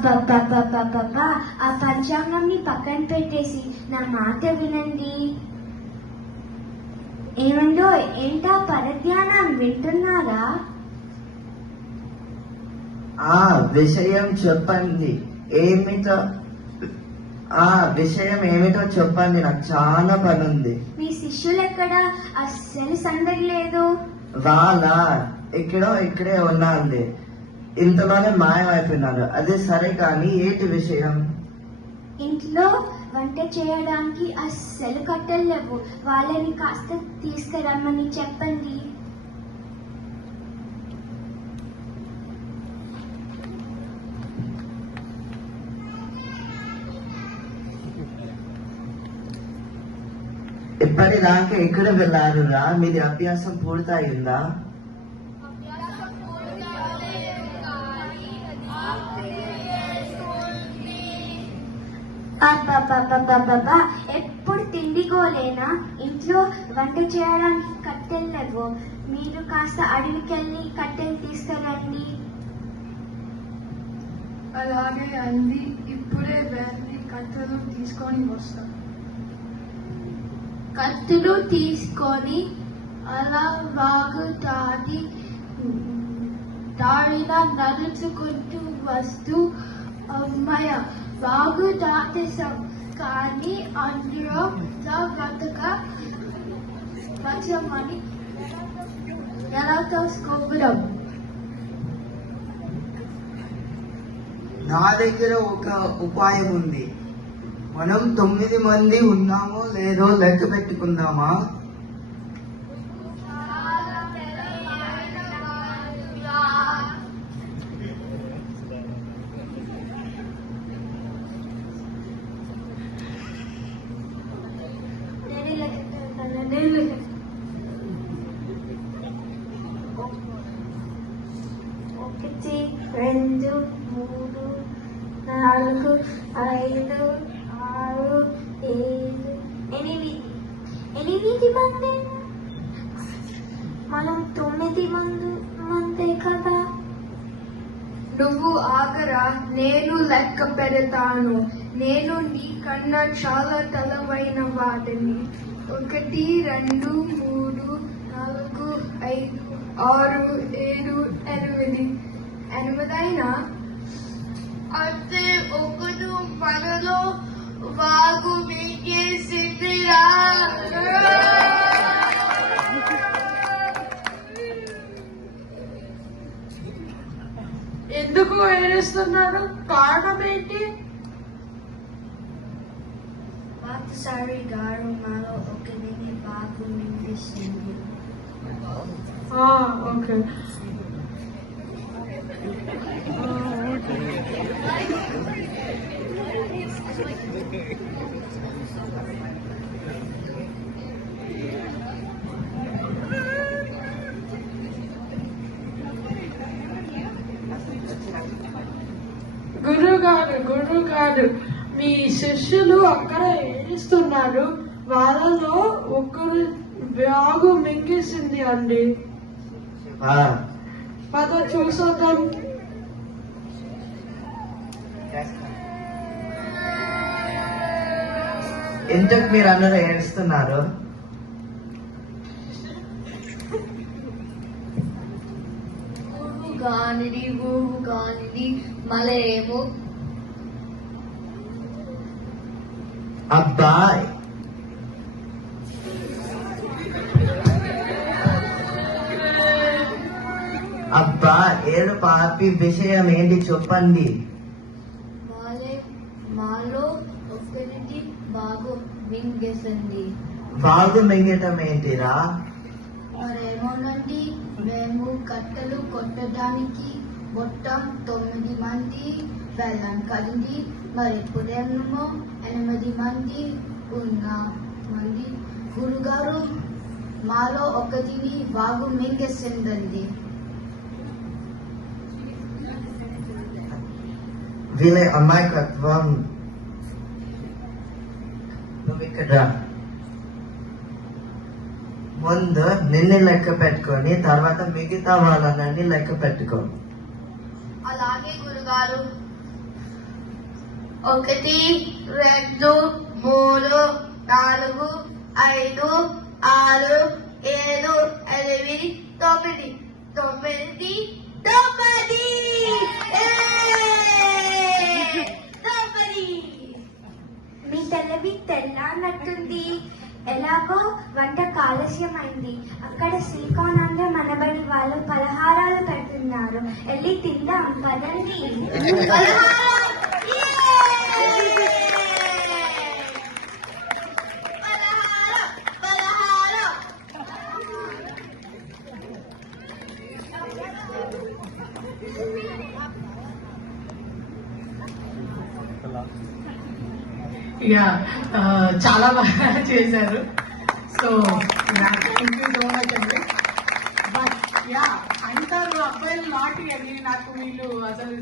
అబ్బబ్బబ్బబ్బబ్బా, ఆ పంచాంగంని పక్కన పెట్టేసి నా మాట వినండి. ఏమండో ఏంటా పరధ్యానం వింటున్నారా? ఆ విషయం చెప్పండి. ఏమిటో విషయం ఏమిటో చెప్పండి, నాకు చాలా పని ఉంది. మీ శిష్యులు ఎక్కడ? అస్సలు సందడి లేదు. వాళ్ళ ఇక్కడే ఉన్నాండి. ఇంతలోనే మాయమైపోయినారు. అదే సరే కానీ ఏంటి విషయం? ఇంట్లో వంట చేయడానికి అస్సలు కట్టెలు లేవు. వాళ్ళని కాస్త తీసుకురమ్మని చెప్పండి. ఇప్పటిదాకా ఎక్కడ వెళ్ళారురా? మీది అభ్యాసం పూర్తయిందా? అబ్బబ్బబ్బబ్బబ్బా, ఎప్పుడు తిండిగోలేనా? ఇంట్లో వంట చేయడానికి కట్టెలు లేవు. మీరు కాస్త అడవికెళ్ళి కట్టెలు తీసుకురండి. అలాగే అంది. ఇప్పుడే వెళ్ళి కట్టెలు తీసుకొని వస్తాం. కత్తులు తీసుకొని అలా వాగు దారిన నడుచుకుంటూ వస్తూ అమ్మయ్య వాగు దాటేశాం. కానీ అందులో వచ్చామని ఎలా తెలుసుకోవడం? నా దగ్గర ఒక ఉపాయం ఉంది. మనం 9 మంది ఉన్నామో లేదో లెక్క పెట్టుకుందామా? ఒకటి, 2, 3, 4, 5, 6, 7, 8 మంది. మనం 9 మందే కదా. నువ్వు ఆగరా, నేను లెక్క పెడతాను. నేను నీకన్నా చాలా తెలివైన వాడిని. 1, 2, 3, 4, 5, 6, 7, 8. 8 అంటే ఒకడు మనలో వాగు మింగేసిందిరా. ఎందుకు ఏడుస్తున్నారు? కారణం ఏంటి? పాతసారి గారు మాలో ఒకరిని బాగు మింగేసింది. ఓకే. గురుగారు, మీ శిష్యులు అక్కడ ఏడుస్తున్నారు. వాళ్ళలో ఒకరు బ్యాగు మింగేసింది అండి. పద చూసొద్దాం. ఎందుకు మీరు అందరూ ఏడుస్తున్నారు? ఊహు కానిది మలేమో. అబ్బాయ్, అబ్బా ఏడు పాపి, విషయం ఏంటి చెప్పండి. మాలో ఒకరికి బాగు మింగేసింది. బాగు మింగటం ఏంటిరా? మరేమోనండి, మేము కట్టెలు కొట్టడానికి మొత్తం 9 మంది వెళ్ళాం కదండి. మరి ఇప్పుడేమో 8 మంది ఉన్నామండి. గురుగారు, మాలో ఒకటిని బాగు మింగేసిందండి. వీళ్ళ అమాయకత్వం. నువ్వు ఇక్కడ ముందు నిన్ను లెక్క పెట్టుకొని తర్వాత మిగతా వాళ్ళని లెక్క పెట్టుకో. అలాగే గురుగారు. 1 2 3 4 5 6 7 8 9 9 మీ తెలివి తెల్లన్నట్టుంది. ఎలాగో వంట కాలస్యమైంది. అక్కడ శ్రీకోణంలో మనబడి వాళ్ళు పలహారాలు పెడుతున్నారు. వెళ్ళి తిందాం పదండి. ఇక చాలా బాగా చేశారు. So thank you so much అండి. బట్ యా అంటారు అబ్బాయిలు నాటి అని నాకు వీళ్ళు అసలు